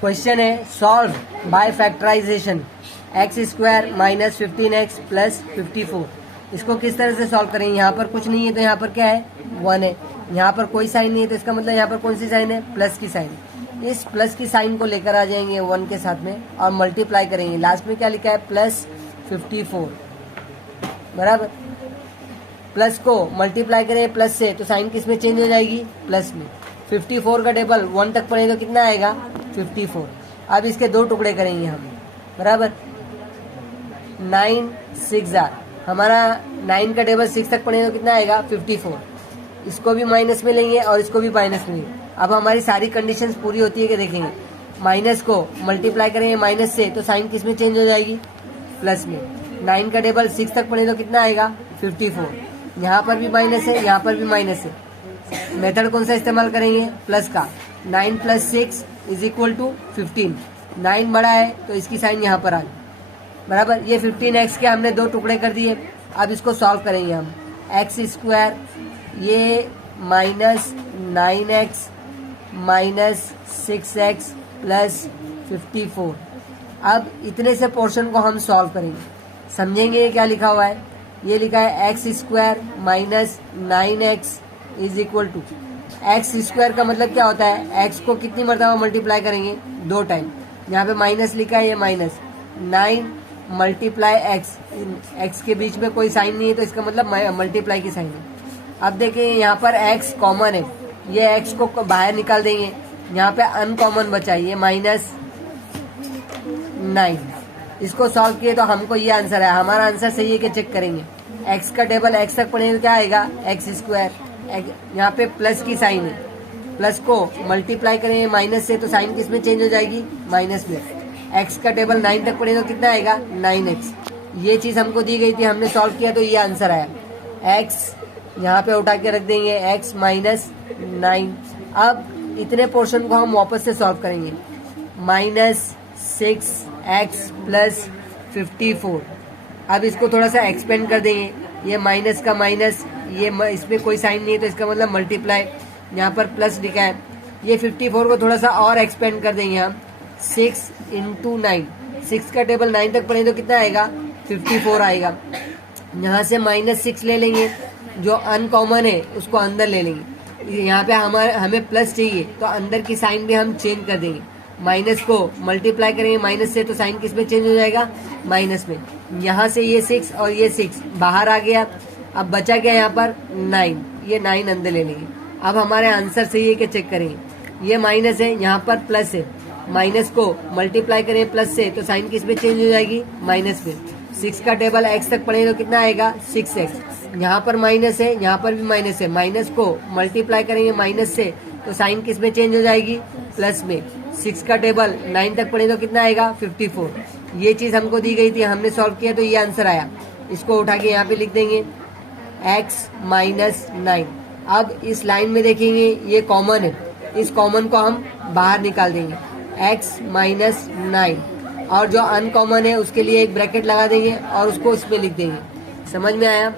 Question है solve by factorisation x square minus 15x plus 54। इसको किस तरह से सॉल्व करेंगे। यहाँ पर कुछ नहीं है तो यहाँ पर क्या है 1 है, यहाँ पर कोई साइन नहीं है तो इसका मतलब यहाँ पर कौन सी साइन है, प्लस की साइन। इस प्लस की साइन को लेकर आ जाएंगे 1 के साथ में और मल्टीप्लाई करेंगे। लास्ट में क्या लिखा है प्लस 54 बराबर। प्लस को मल्टीप्लाई करेंगे प्लस से तो साइन किस में चेंज हो जाएगी, प्लस में। 54 का टेबल 1 तक पढ़ेंगे तो कितना आएगा 54। अब इसके दो टुकड़े करेंगे हम बराबर। 9 6 हमारा 9 का टेबल 6 तक पढ़ेंगे तो कितना आएगा 54। इसको भी माइनस में लेंगे और इसको भी माइनस में लेंगे। अब हमारी सारी कंडीशंस पूरी होती है कि देखेंगे माइनस को मल्टीप्लाई करेंगे माइनस से तो साइन किस में चेंज हो जाएगी, प्लस में। 9 का टेबल 6 तक पढ़े तो कितना आएगा 54। यहाँ पर भी माइनस है, यहाँ पर भी माइनस है। मेथड कौन सा इस्तेमाल करेंगे, प्लस का। 9 + 6 = 15। 9 बड़ा है तो इसकी साइन यहाँ पर आ गई बराबर। ये 15x के हमने दो टुकड़े कर दिए। अब इसको सॉल्व करेंगे हम। एक्स स्क्वायर ये minus 9x minus 6x plus 54। अब इतने से पोर्शन को हम सॉल्व करेंगे, समझेंगे ये क्या लिखा हुआ है। ये लिखा है x square minus 9x = x square का मतलब क्या होता है, एक्स को कितनी मरतबा मल्टीप्लाई करेंगे, 2 टाइम। यहाँ पे माइनस लिखा है, ये माइनस 9 मल्टीप्लाई एक्स। एक्स के बीच में कोई साइन नहीं है तो इसका मतलब मल्टीप्लाई की साइन है। अब देखिए यहाँ पर एक्स कॉमन है, ये एक्स को बाहर निकाल देंगे। यहाँ पे अनकॉमन बचा है, ये -9। इसको सॉल्व किए तो हमको ये आंसर है। हमारा आंसर सही है कि चेक करेंगे। एक्स का टेबल एक्स तक पढ़ेंगे तो क्या आएगा एक्स स्क्वायर। यहाँ पे प्लस की साइन है, प्लस को मल्टीप्लाई करेंगे माइनस से तो साइन किस में चेंज हो जाएगी, माइनस में। एक्स का टेबल 9 तक पढ़ेंगे तो कितना आएगा 9x। ये चीज हमको दी गई थी, हमने सॉल्व किया तो ये आंसर आया। एक्स यहाँ पे उठा के रख देंगे, एक्स -9। अब इतने पोर्शन को हम वापस से सॉल्व करेंगे। -6x plus 54। अब इसको थोड़ा सा एक्सपेंड कर देंगे। ये माइनस का माइनस, ये इसमें कोई साइन नहीं है तो इसका मतलब मल्टीप्लाई। यहाँ पर प्लस लिखा है। ये 54 को थोड़ा सा और एक्सपेंड कर देंगे हम। 6 × 9। 6 का टेबल 9 तक पढ़ेंगे तो कितना आएगा 54 आएगा। यहाँ से -6 ले लेंगे, जो अनकॉमन है उसको अंदर ले लेंगे। यहाँ पे हमें प्लस चाहिए तो अंदर की साइन भी हम चेंज कर देंगे। माइनस को मल्टीप्लाई करेंगे माइनस से तो साइन किस में चेंज हो जाएगा, माइनस में। यहाँ से ये 6 और ये 6 बाहर आ गया। अब बचा क्या यहाँ पर 9, ये 9 अंदर ले लेंगे। अब हमारे आंसर सही है कि चेक करेंगे। ये माइनस है, यहाँ पर प्लस है। माइनस को मल्टीप्लाई करें प्लस से तो साइन किस में चेंज हो जाएगी, माइनस में। 6 का टेबल x तक पढ़ेंगे तो कितना आएगा 6x। यहाँ पर माइनस है, यहाँ पर भी माइनस है। माइनस को मल्टीप्लाई करेंगे माइनस से तो साइन किस में चेंज हो जाएगी, प्लस में। 6 का टेबल 9 तक पढ़ेंगे तो कितना आएगा 54। ये चीज हमको दी गई थी, हमने सॉल्व किया तो ये आंसर आया। इसको उठा के यहाँ पे लिख देंगे x -9। अब इस लाइन में देखेंगे ये कॉमन है, इस कॉमन को हम बाहर निकाल देंगे। x -9 और जो अनकॉमन है उसके लिए एक ब्रैकेट लगा देंगे और उसको इसमें लिख देंगे। समझ में आया।